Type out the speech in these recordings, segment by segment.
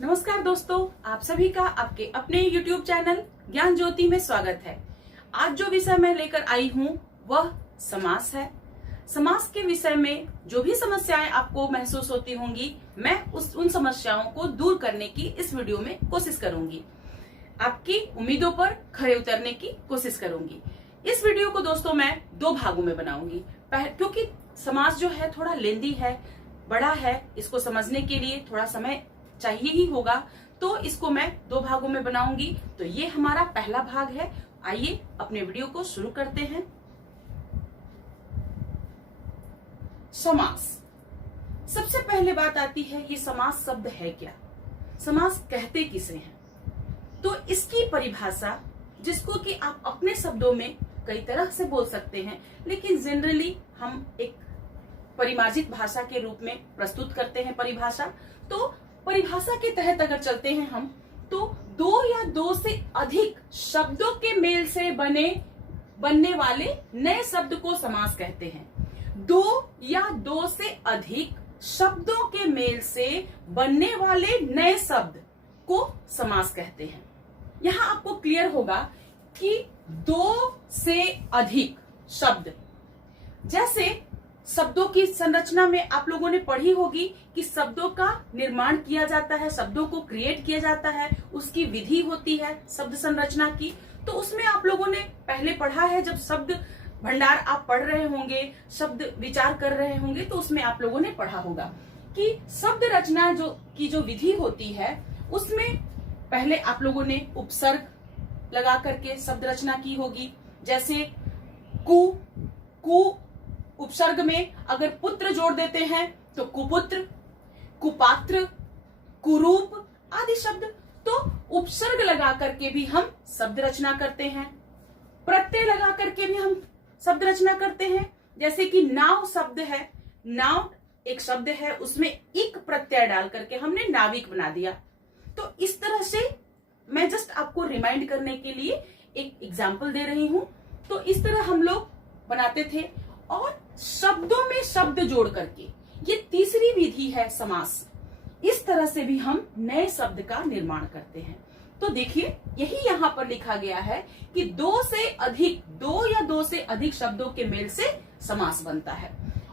नमस्कार दोस्तों, आप सभी का आपके अपने YouTube चैनल ज्ञान ज्योति में स्वागत है। आज जो विषय मैं लेकर आई हूँ वह समास है। समास के विषय में जो भी समस्याएं आपको महसूस होती होंगी, मैं उन समस्याओं को दूर करने की इस वीडियो में कोशिश करूंगी। आपकी उम्मीदों पर खरे उतरने की कोशिश करूंगी। इस वीडियो को दोस्तों मैं 2 भागों में बनाऊंगी, क्योंकि समास जो है थोड़ा लेंदी है, बड़ा है, इसको समझने के लिए थोड़ा समय चाहिए ही होगा, तो इसको मैं 2 भागों में बनाऊंगी। तो ये हमारा पहला भाग है। आइए अपने वीडियो को शुरू करते हैं। समास। सबसे पहले बात आती है, ये समास शब्द है क्या, समास कहते किसे हैं। तो इसकी परिभाषा, जिसको कि आप अपने शब्दों में कई तरह से बोल सकते हैं, लेकिन जनरली हम एक परिमार्जित भाषा के रूप में प्रस्तुत करते हैं परिभाषा। तो परिभाषा के तहत अगर चलते हैं हम, तो 2 या 2 से अधिक शब्दों के मेल से बनने वाले नए शब्द को समास कहते हैं। 2 या 2 से अधिक शब्दों के मेल से बनने वाले नए शब्द को समास कहते हैं। यहाँ आपको क्लियर होगा कि 2 से अधिक शब्द, जैसे शब्दों की संरचना में आप लोगों ने पढ़ी होगी कि शब्दों का निर्माण किया जाता है, शब्दों को क्रिएट किया जाता है, उसकी विधि होती है शब्द संरचना की। तो उसमें आप लोगों ने पहले पढ़ा है, जब शब्द भंडार आप पढ़ रहे होंगे, शब्द विचार कर रहे होंगे, तो उसमें आप लोगों ने पढ़ा होगा कि शब्द रचना जो विधि होती है, उसमें पहले आप लोगों ने उपसर्ग लगा करके शब्द रचना की होगी। जैसे कु उपसर्ग में अगर पुत्र जोड़ देते हैं तो कुपुत्र, कुपात्र, कुरूप आदि शब्द। तो उपसर्ग लगा करके भी हम शब्द रचना करते हैं, प्रत्यय लगा करके भी हम शब्द रचना करते हैं। जैसे कि नाव शब्द है, नाव एक शब्द है, उसमें इक प्रत्यय डाल करके हमने नाविक बना दिया। तो इस तरह से मैं जस्ट आपको रिमाइंड करने के लिए एक एग्जाम्पल दे रही हूं। तो इस तरह हम लोग बनाते थे। और शब्दों में शब्द जोड़ करके, ये तीसरी विधि है समास। इस तरह से भी हम नए शब्द का निर्माण करते हैं। तो देखिए, यही यहाँ पर लिखा गया है कि 2 या 2 से अधिक शब्दों के मेल से समास बनता है।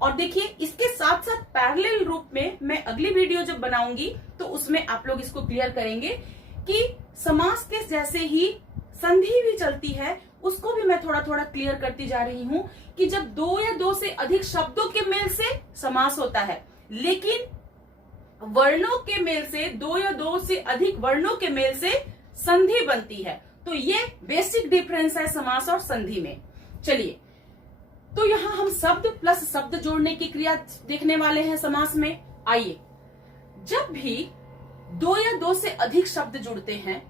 और देखिए, इसके साथ साथ पैरेलल रूप में मैं अगली वीडियो जब बनाऊंगी तो उसमें आप लोग इसको क्लियर करेंगे कि समास के जैसे ही संधि भी चलती है, उसको भी मैं थोड़ा थोड़ा क्लियर करती जा रही हूं कि जब 2 या 2 से अधिक शब्दों के मेल से समास होता है, लेकिन वर्णों के मेल से, 2 या 2 से अधिक वर्णों के मेल से संधि बनती है। तो ये बेसिक डिफरेंस है समास और संधि में। चलिए, तो यहां हम शब्द प्लस शब्द जोड़ने की क्रिया देखने वाले हैं समास में। आइए, जब भी 2 या 2 से अधिक शब्द जुड़ते हैं,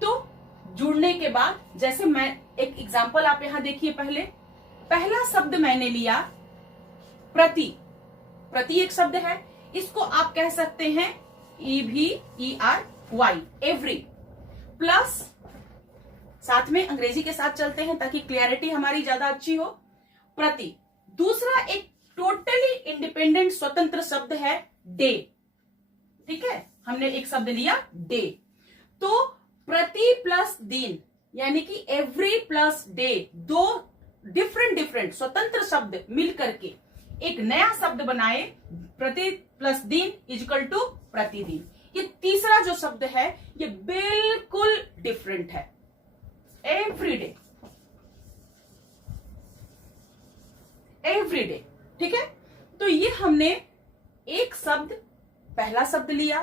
तो जुड़ने के बाद, जैसे मैं एक एग्जाम्पल आप यहां देखिए, पहला शब्द मैंने लिया प्रति। प्रति एक शब्द है, इसको आप कह सकते हैं EVERY, एवरी, प्लस साथ में अंग्रेजी के साथ चलते हैं ताकि क्लियरिटी हमारी ज्यादा अच्छी हो। प्रति। दूसरा एक टोटली इंडिपेंडेंट स्वतंत्र शब्द है डे। ठीक है, हमने एक शब्द लिया डे। तो प्रति प्लस दिन, यानी कि एवरी प्लस डे, 2 डिफरेंट स्वतंत्र शब्द मिल करके एक नया शब्द बनाए, प्रति प्लस दिन इक्वल टू प्रतिदिन। ये तीसरा जो शब्द है, ये बिल्कुल डिफरेंट है, एवरीडे, एवरीडे। ठीक है, तो ये हमने एक शब्द, पहला शब्द लिया,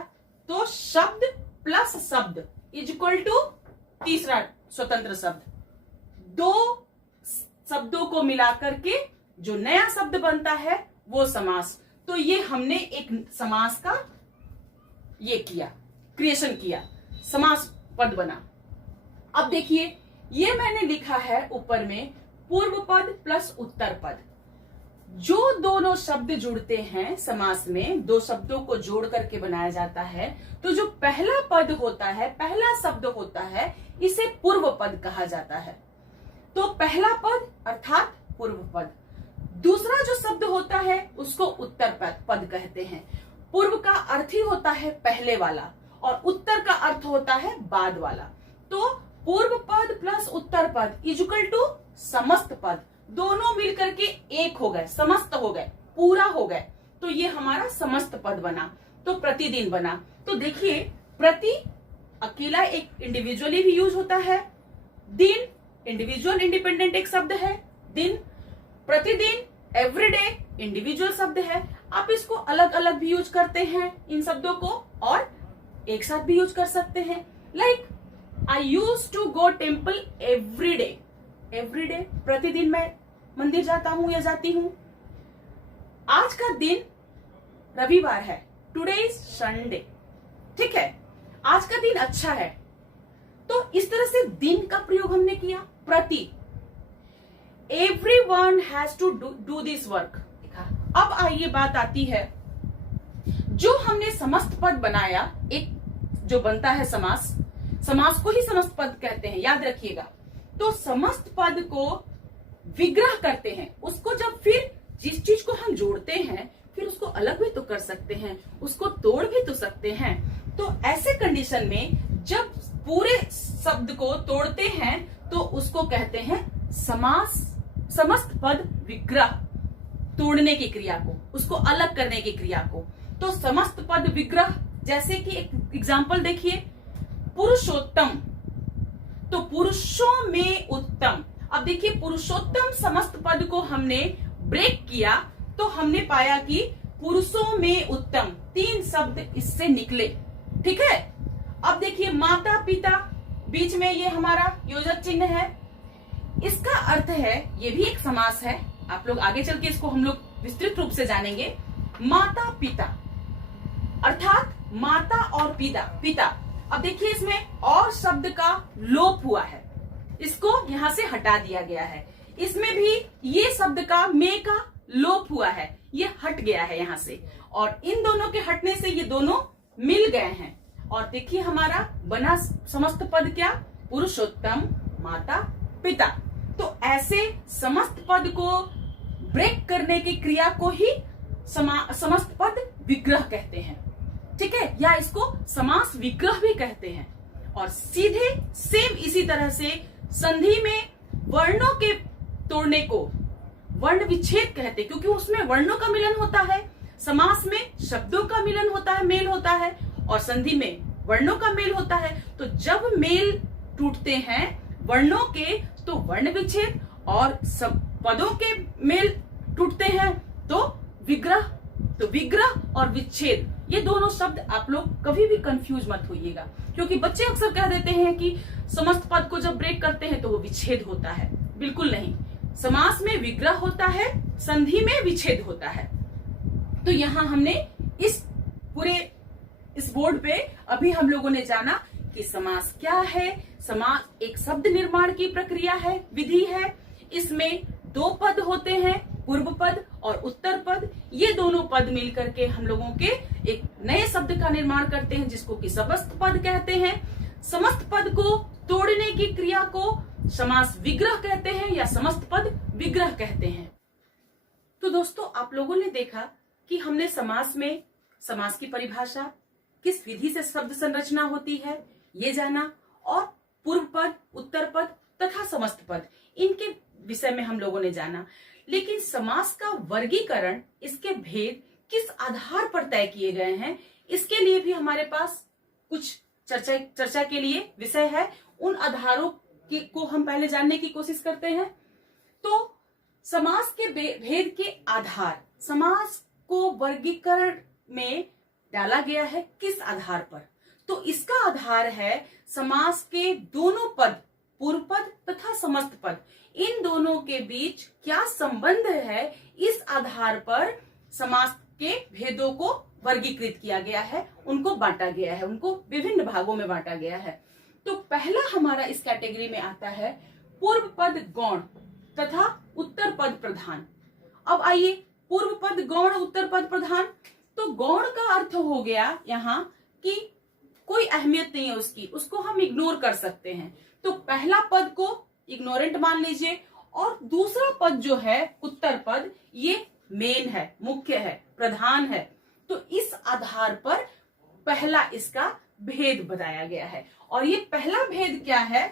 तो शब्द प्लस शब्द इक्वल टू तीसरा स्वतंत्र शब्द, 2 शब्दों को मिलाकर के जो नया शब्द बनता है वो समास। तो ये हमने एक समास का ये किया, क्रिएशन किया, समास पद बना। अब देखिए, ये मैंने लिखा है ऊपर में पूर्व पद प्लस उत्तर पद। जो दोनों शब्द जुड़ते हैं समास में, 2 शब्दों को जोड़ करके बनाया जाता है, तो जो पहला पद होता है, पहला शब्द होता है, इसे पूर्व पद कहा जाता है। तो पहला पद अर्थात पूर्व पद, दूसरा जो शब्द होता है उसको उत्तर पद कहते हैं। पूर्व का अर्थ ही होता है पहले वाला, और उत्तर का अर्थ होता है बाद वाला। तो पूर्व पद प्लस उत्तर पद इक्वल टू समस्त पद, दोनों मिलकर के एक हो गए, समस्त हो गए, पूरा हो गए। तो ये हमारा समस्त पद बना। तो प्रतिदिन बना। तो देखिए प्रति अकेला एक इंडिविजुअली भी यूज होता है, दिन इंडिविजुअल इंडिपेंडेंट एक शब्द है, दिन, प्रतिदिन एवरीडे इंडिविजुअल शब्द है। आप इसको अलग अलग भी यूज करते हैं इन शब्दों को, और एक साथ भी यूज कर सकते हैं। Like I use to go temple every day, everyday प्रतिदिन मैं मंदिर जाता हूं या जाती हूं। आज का दिन रविवार है, टुडे इज संडे, ठीक है, आज का दिन अच्छा है। तो इस तरह से दिन का प्रयोग हमने किया। प्रति, everyone has to do this work। अब आइए बात आती है, जो हमने समस्त पद बनाया, एक जो बनता है समास, समास को ही समस्त पद कहते हैं, याद रखिएगा। तो समस्त पद को विग्रह करते हैं, उसको जब फिर जिस चीज को हम जोड़ते हैं फिर उसको अलग भी तो कर सकते हैं, उसको तोड़ भी तो सकते हैं। तो ऐसे कंडीशन में जब पूरे शब्द को तोड़ते हैं तो उसको कहते हैं समास, समस्त पद विग्रह, तोड़ने की क्रिया को, उसको अलग करने की क्रिया को। तो समस्त पद विग्रह, जैसे कि एक एग्जांपल देखिए, पुरुषोत्तम, तो पुरुषों में उत्तम। अब देखिए पुरुषोत्तम समस्त पद को हमने ब्रेक किया तो हमने पाया कि पुरुषों में उत्तम, 3 शब्द इससे निकले, ठीक है। अब देखिए माता पिता, बीच में ये हमारा योजक चिन्ह है, इसका अर्थ है, ये भी एक समास है, आप लोग आगे चल के इसको हम लोग विस्तृत रूप से जानेंगे। माता पिता अर्थात माता और पिता। अब देखिए इसमें और शब्द का लोप हुआ है, इसको यहां से हटा दिया गया है। इसमें भी ये शब्द का में का लोप हुआ है, ये हट गया है यहां से, और इन दोनों के हटने से ये दोनों मिल गए हैं। और देखिए हमारा बना समस्त पद क्या, पुरुषोत्तम माता पिता। तो ऐसे समस्त पद को ब्रेक करने की क्रिया को ही समस्त पद विग्रह कहते हैं, ठीक है, या इसको समास विग्रह भी कहते हैं। और सीधे सेम इसी तरह से संधि में वर्णों के तोड़ने को वर्ण विच्छेद कहते हैं, क्योंकि उसमें वर्णों का मिलन होता है। समास में शब्दों का मिलन होता है, मेल होता है, और संधि में वर्णों का मेल होता है। तो जब मेल टूटते हैं वर्णों के तो वर्ण विच्छेद, और सब पदों के मेल टूटते हैं तो विग्रह। तो विग्रह और विच्छेद, ये दोनों शब्द आप लोग कभी भी कंफ्यूज मत होइएगा, क्योंकि बच्चे अक्सर कह देते हैं कि समस्त पद को जब ब्रेक करते हैं तो वो विच्छेद होता है। बिल्कुल नहीं, समास में विग्रह होता है, संधि में विच्छेद होता है। तो यहाँ हमने इस बोर्ड पे अभी हम लोगों ने जाना कि समास क्या है। समास एक शब्द निर्माण की प्रक्रिया है, विधि है। इसमें 2 पद होते हैं, पूर्व पद और उत्तर पद। ये दोनों पद मिलकर के हम लोगों के एक नए शब्द का निर्माण करते हैं, जिसको कि समस्त पद कहते हैं। समस्त पद को तोड़ने की क्रिया को समास विग्रह कहते हैं या समस्त पद विग्रह कहते हैं। तो दोस्तों आप लोगों ने देखा कि हमने समास में समास की परिभाषा, किस विधि से शब्द संरचना होती है, ये जाना, और पूर्व पद, उत्तर पद तथा समस्त पद, इनके विषय में हम लोगों ने जाना। लेकिन समास का वर्गीकरण, इसके भेद किस आधार पर तय किए गए हैं, इसके लिए भी हमारे पास कुछ चर्चा के लिए विषय है। उन आधारों को हम पहले जानने की कोशिश करते हैं। तो समास के भेद के आधार, समास को वर्गीकरण में डाला गया है किस आधार पर, तो इसका आधार है समास के दोनों पद, पूर्व पद तथा समस्त पद, इन दोनों के बीच क्या संबंध है, इस आधार पर समास के भेदों को वर्गीकृत किया गया है, उनको बांटा गया है, उनको विभिन्न भागों में बांटा गया है। तो पहला हमारा इस कैटेगरी में आता है पूर्व पद गौण तथा उत्तर पद प्रधान। अब आइए, पूर्व पद गौण, उत्तर पद प्रधान। तो गौण का अर्थ हो गया यहाँ कि कोई अहमियत नहीं है उसकी, उसको हम इग्नोर कर सकते हैं। तो पहला पद को इग्नोरेंट मान लीजिए, और दूसरा पद जो है उत्तर पद, ये मेन है, मुख्य है, प्रधान है। तो इस आधार पर पहला इसका भेद बताया गया है। और ये पहला भेद क्या है?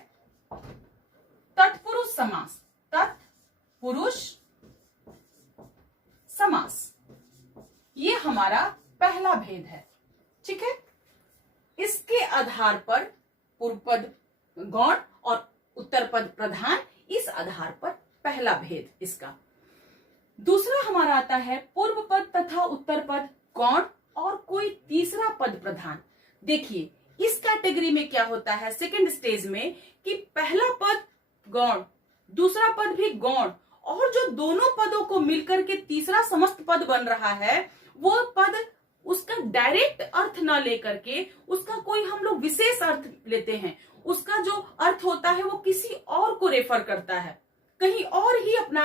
तत्पुरुष समास। तत्पुरुष समास, ये हमारा पहला भेद है। ठीक है, इसके आधार पर पूर्व पद गौण और उत्तर पद प्रधान, इस आधार पर पहला भेद इसका। दूसरा हमारा आता है पूर्व पद तथा उत्तर पद गौण और कोई तीसरा पद प्रधान। देखिए इस कैटेगरी में क्या होता है सेकंड स्टेज में, कि पहला पद गौण, दूसरा पद भी गौण, और जो दोनों पदों को मिलकर के तीसरा समस्त पद बन रहा है, वो पद उसका डायरेक्ट अर्थ न लेकर के उसका कोई हम लोग विशेष अर्थ लेते हैं। उसका जो अर्थ होता है वो किसी और को रेफर करता है, कहीं और ही अपना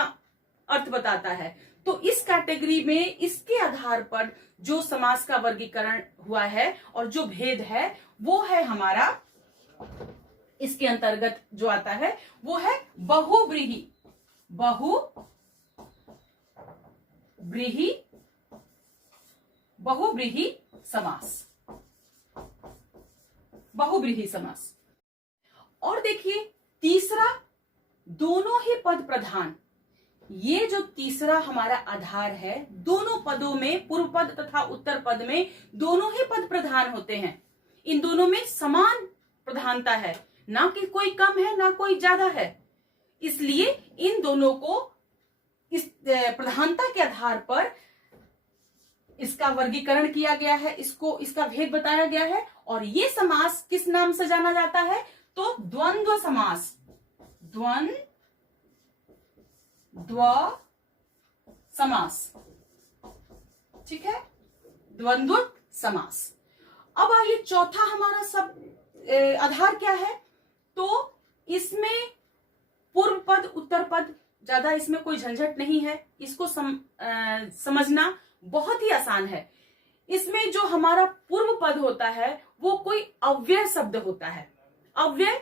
अर्थ बताता है। तो इस कैटेगरी में इसके आधार पर जो समास का वर्गीकरण हुआ है और जो भेद है वो है हमारा, इसके अंतर्गत जो आता है वो है बहुव्रीहि। बहुव्रीहि समास। बहुव्रीहि समास। और देखिए तीसरा, दोनों ही पद प्रधान। ये जो तीसरा हमारा आधार है, दोनों पदों में, पूर्व पद तथा उत्तर पद में दोनों ही पद प्रधान होते हैं। इन दोनों में समान प्रधानता है, ना कि कोई कम है ना कोई ज्यादा है। इसलिए इन दोनों को इस प्रधानता के आधार पर इसका वर्गीकरण किया गया है, इसका भेद बताया गया है। और ये समास किस नाम से जाना जाता है? तो द्वंद्व समास। द्वंद्व समास। ठीक है, द्वंद्व समास। अब आइए चौथा हमारा सब आधार क्या है? तो इसमें पूर्व पद उत्तर पद, ज्यादा इसमें कोई झंझट नहीं है, इसको समझना बहुत ही आसान है। इसमें जो हमारा पूर्व पद होता है वो कोई अव्यय शब्द होता है। अव्यय,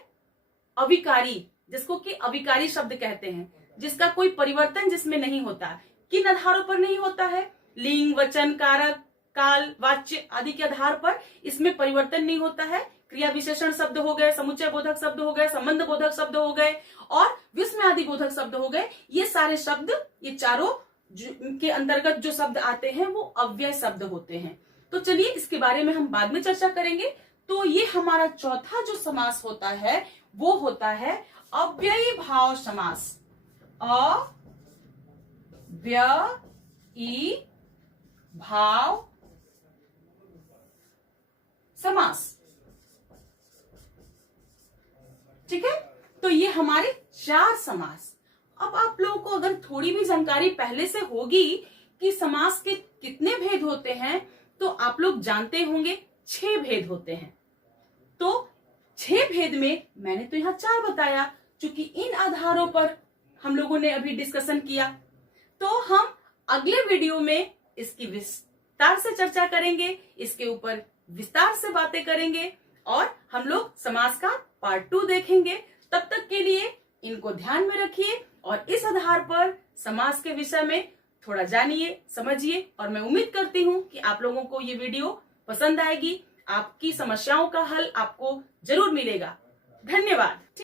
अविकारी, जिसको कि अविकारी शब्द कहते हैं, जिसका कोई परिवर्तन जिसमें नहीं होता। किन आधारों पर नहीं होता है? लिंग, वचन, कारक, काल, वाच्य आदि के आधार पर इसमें परिवर्तन नहीं होता है। क्रिया विशेषण शब्द हो गए, समुच्चय बोधक शब्द हो गए, संबंध बोधक शब्द हो गए और विस्मय आदि बोधक शब्द हो गए। ये सारे शब्द, ये चारों के अंतर्गत जो शब्द आते हैं वो अव्यय शब्द होते हैं। तो चलिए इसके बारे में हम बाद में चर्चा करेंगे। तो ये हमारा चौथा जो समास होता है वो होता है अव्ययी भाव समास। अव्ययी भाव समास। ठीक है, तो ये हमारे 4 समास। अब आप लोगों को अगर थोड़ी भी जानकारी पहले से होगी कि समास के कितने भेद होते हैं, तो आप लोग जानते होंगे 6 भेद होते हैं। तो 6 भेद में मैंने तो यहाँ 4 बताया, क्योंकि इन आधारों पर हम लोगों ने अभी डिस्कशन किया। तो हम अगले वीडियो में इसकी विस्तार से चर्चा करेंगे, इसके ऊपर विस्तार से बातें करेंगे और हम लोग समास का पार्ट 2 देखेंगे। तब तक के लिए इनको ध्यान में रखिए और इस आधार पर समास के विषय में थोड़ा जानिए, समझिए। और मैं उम्मीद करती हूँ कि आप लोगों को ये वीडियो पसंद आएगी, आपकी समस्याओं का हल आपको जरूर मिलेगा। धन्यवाद।